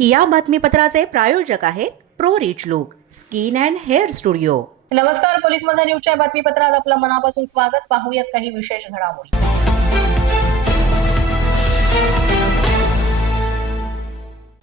या बातमीपत्राचे प्रायोजक आहेत pro rich look skin and hair studio. नमस्कार पोलीस माझा न्यूजच्या बातमीपत्रात आपलं मनापासून स्वागत. पाहूयात काही विशेष घडामोडी.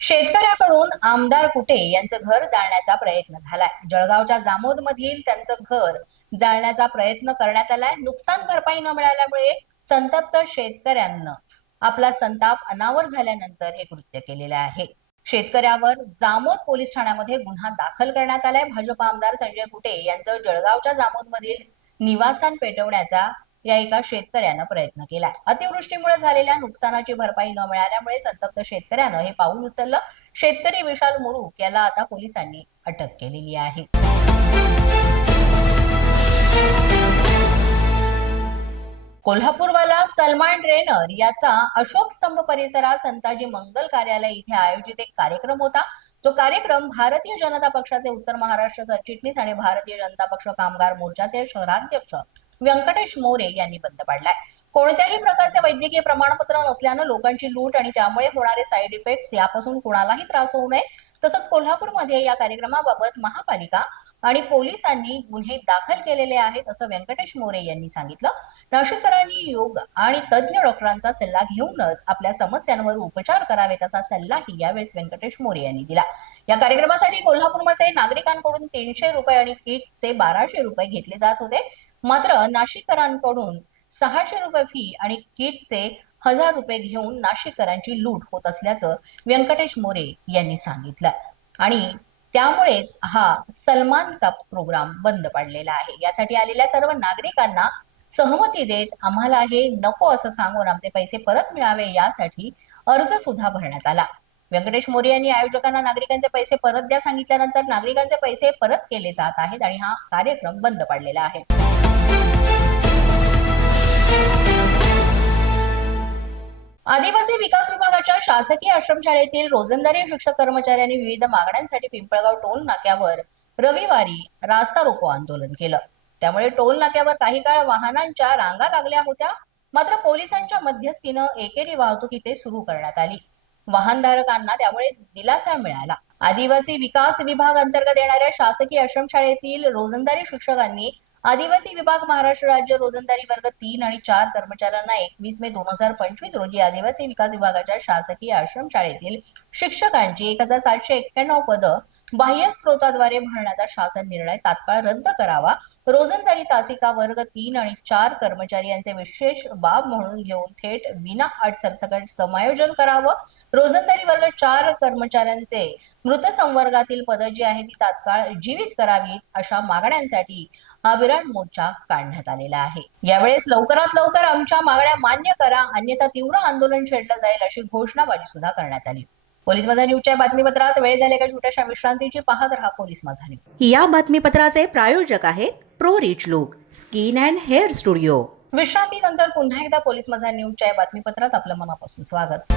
शेतकऱ्याकडून आमदार कुटे यांचं घर जाळण्याचा प्रयत्न झालाय. जळगावच्या जामोद मधील त्यांचं घर जाळण्याचा प्रयत्न करण्यात आलाय. नुकसान भरपाई न मिळाल्यामुळे संतप्त शेतकऱ्यांना आपला संताप अनावर झाल्यानंतर हे कृत्य केलेलं आहे. शेतकऱ्यावर जामोद पोलीस ठाण्यामध्ये गुन्हा दाखल करण्यात आलाय. भाजप आमदार संजय कुटे यांचं जळगावच्या जामोद मधील निवासान पेटवण्याचा या एका शेतकऱ्यानं प्रयत्न केला अतिवृष्टीमुळे झालेल्या नुकसानाची भरपाई न मिळाल्यामुळे संतप्त शेतकऱ्यानं हे पाऊल उचललं. शेतकरी विशाल मुरुक याला आता पोलिसांनी अटक केलेली आहे. कोल्हापूर सलमान ट्रेनर याचा अशोक स्तंभ परिसरात संताजी मंगल कार्यालय इथे आयोजित एक कार्यक्रम होता. तो कार्यक्रम भारतीय जनता पक्षाचे उत्तर महाराष्ट्र सरचिटणीस आणि भारतीय जनता पक्ष कामगार मोर्चाचे शहराध्यक्ष व्यंकटेश मोरे यांनी बंद पाडलाय. कोणत्याही प्रकारचे वैद्यकीय प्रमाणपत्र नसल्यानं लोकांची लूट आणि त्यामुळे होणारे साईड इफेक्ट्स यापासून कुणालाही त्रास होऊ नये. तसंच कोल्हापूरमध्ये या कार्यक्रमाबाबत महापालिका आणि पोलिसांनी गुन्हे दाखल केलेले आहेत असं व्यंकटेश मोरे यांनी सांगितलं. नाशिककरांनी योग आणि तज्ज्ञ डॉक्टरांचा सल्ला घेऊनच आपल्या समस्यांवर उपचार करावेत असा सल्लाही यावेळेस व्यंकटेश मोरे यांनी दिला. या कार्यक्रमासाठी कोल्हापूरमध्ये नागरिकांकडून तीनशे रुपये आणि किटचे बाराशे रुपये घेतले जात होते. मात्र नाशिककरांकडून सहाशे रुपये फी आणि किटचे हजार रुपये घेऊन नाशिककरांची लूट होत असल्याचं व्यंकटेश मोरे यांनी सांगितलं. आणि त्यामुळेच हा सलमानचा प्रोग्राम बंद पडलेला आहे. यासाठी आलेल्या सर्व नागरिकांना सहमती देत आम्हाला हे नको असं सांगून आमचे पैसे परत मिळावे यासाठी अर्ज सुद्धा भरण्यात आला. व्यंकटेश मोरे यांनी आयोजकांना नागरिकांचे पैसे परत द्या सांगितल्यानंतर नागरिकांचे पैसे परत केले जात आहेत आणि हा कार्यक्रम बंद पडलेला आहे. आदिवासी विकास विभागाच्या शासकीय आश्रमशाळेतील रोजंदारी शिक्षक कर्मचाऱ्यांनी विविध मागण्यांसाठी पिंपळगाव टोल नाक्यावर रविवारी रास्ता रोको आंदोलन केलं. त्यामुळे टोल नाक्यावर काही काळ वाहनांच्या रांगा लागल्या होत्या. मात्र पोलिसांच्या मध्यस्थीनं एकेरी वाहतूक इथे सुरू करण्यात आली. वाहनधारकांना त्यामुळे दिलासा मिळाला. आदिवासी विकास विभाग अंतर्गत येणाऱ्या शासकीय आश्रमशाळेतील रोजंदारी शिक्षकांनी आदिवासी विभाग महाराष्ट्र राज्य रोजंदारी वर्ग तीन आणि चार कर्मचाऱ्यांना एकवीस मे दोन हजार पंचवीस रोजी आदिवासी विकास विभागाच्या शासकीय आश्रमशाळेतील शिक्षकांची एक हजार सातशे एक्क्याण्णव पदं बाह्य स्रोताद्वारे भरण्याचा शासन निर्णय तात्काळ रद्द करावा. रोजंदारी तासिका वर्ग तीन आणि चार कर्मचारी यांचे विशेष बाब म्हणून घेऊन थेट विना अट सरसकट समायोजन करावं. रोजंदारी वर्ग चार कर्मचाऱ्यांचे मृत संवर्गातील पदं जी आहेत ती तात्काळ जीवित करावीत अशा मागण्यांसाठी हा विराट मोर्चा काढण्यात आलेला आहे. यावेळेस लवकरात लवकर आमच्या मागण्या मान्य करा अन्यथा तीव्र आंदोलन छेडलं जाईल अशी घोषणाबाजी सुद्धा करण्यात आली. पोलीस माझा न्यूजच्या बातमीपत्रात वेळ झाल्या का छोट्याशा विश्रांतीची? पाहत राहा पोलीस माझा न्यूज. या बातमीपत्राचे प्रायोजक आहेत pro rich look skin and hair studio. विश्रांतीनंतर पुन्हा एकदा पोलीस माझा न्यूजच्या या बातमीपत्रात आपलं मनापासून स्वागत.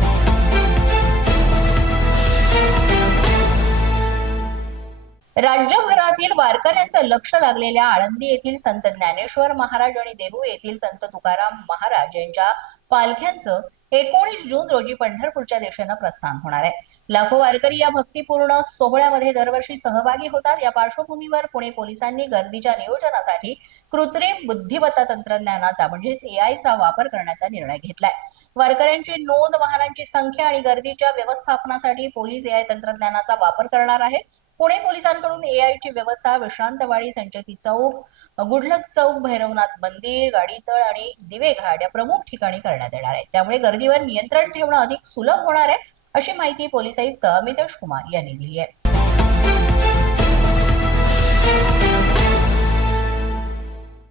राज्यभरातील वारकऱ्यांचं लक्ष लागलेल्या आळंदी येथील संत ज्ञानेश्वर महाराज आणि देहू येथील संत तुकाराम महाराज यांच्या पालख्यांचं एकोणीस जून रोजी पंढरपूरच्या दिशेनं प्रस्थान होणार आहे. लाखो वारकरी या भक्तीपूर्ण सोहळ्यामध्ये दरवर्षी सहभागी होतात. या पार्श्वभूमीवर पुणे पोलिसांनी गर्दीच्या नियोजनासाठी कृत्रिम बुद्धिमत्ता तंत्रज्ञानाचा म्हणजेच एआयचा वापर करण्याचा निर्णय घेतलाय. वारकऱ्यांची नोंद वाहनांची संख्या आणि गर्दीच्या व्यवस्थापनासाठी पोलीस एआय तंत्रज्ञानाचा वापर करणार आहेत. पुणे पोलिसांकडून एआयची व्यवस्था विश्रांतवाडी संचेती चौक गुडलक चौक भैरवनाथ मंदिर गाडीतळ आणि दिवेघाट या प्रमुख ठिकाणी करण्यात येणार आहे. त्यामुळे गर्दीवर नियंत्रण ठेवणं अधिक सुलभ होणार आहे अशी माहिती पोलीस आयुक्त अमितेश कुमार यांनी दिली आहे.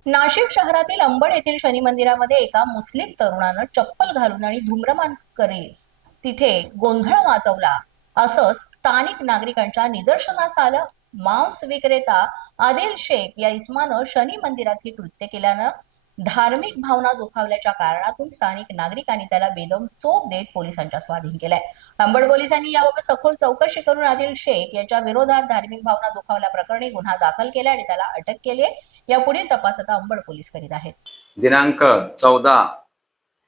नाशिक शहरातील अंबड येथील शनी मंदिरामध्ये एका मुस्लिम तरुणानं चप्पल घालून आणि धूम्रपान करीत तिथे गोंधळ वाजवला असं स्थानिक नागरिकांच्या निदर्शनास आलं मांस विक्रेता आदिल शेख या इस्मानं शनी मंदिरात हे कृत्य केल्यानं धार्मिक भावना दुखावल्याच्या कारणातून स्थानिक नागरिकांनी त्याला बेदम चोप देत पोलिसांच्या स्वाधीन केलाय. अंबड पोलिसांनी याबाबत सखोल चौकशी करून आदिल शेख यांच्या विरोधात धार्मिक भावना दुखावल्या प्रकरणी गुन्हा दाखल केला आणि त्याला अटक केली आहे. या पुढील तपास आता अंबड पोलीस करीत आहेत. दिनांक चौदा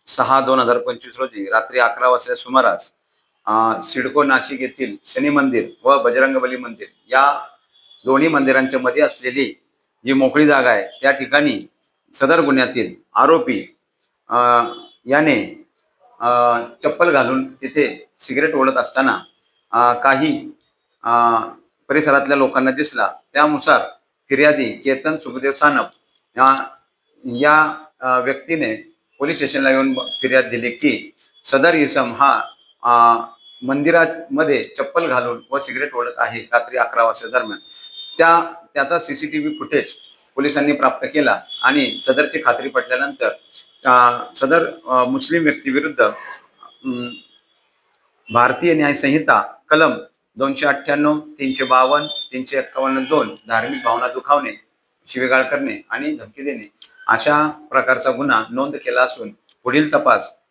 सहा दोन हजार पंचवीस रोजी रात्री अकरा वाजता सुमारास सिडको नाशिक येथील शनी मंदिर व बजरंगबली मंदिर या दोन्ही मंदिरांच्या मध्ये असलेली जी मोकळी जागा आहे त्या ठिकाणी सदर गुन्ह्यातील आरोपी अ, याने चप्पल घालून तिथे सिगरेट ओढत असताना काही परिसरातल्या लोकांना दिसला. त्यानुसार फिर्यादी केतन सुखदेव सानप या या व्यक्तीने पोलीस स्टेशनला येऊन फिर्याद दिली की सदर इसम हा मंदिरामध्ये चप्पल घालून व सिगरेट ओढत आहे रात्री अकरा वाजता दरम्यान. त्या त्याचा सीसीटीव्ही फुटेज पोलिसांनी प्राप्त केला आणि सदरची खात्री पटल्यानंतर सदर मुस्लिम व्यक्तीविरुद्ध भारतीय न्यायसंहिता कलम दोनशे अठ्ठ्याण्णव तीनशे बावन्न तीनशे एक्कावन्न दोन धार्मिक भावना दुखावणे शिवेगाळ करणे आणि धमकी देणे अशा प्रकारचा गुन्हा नोंद केला असून पुढील तपास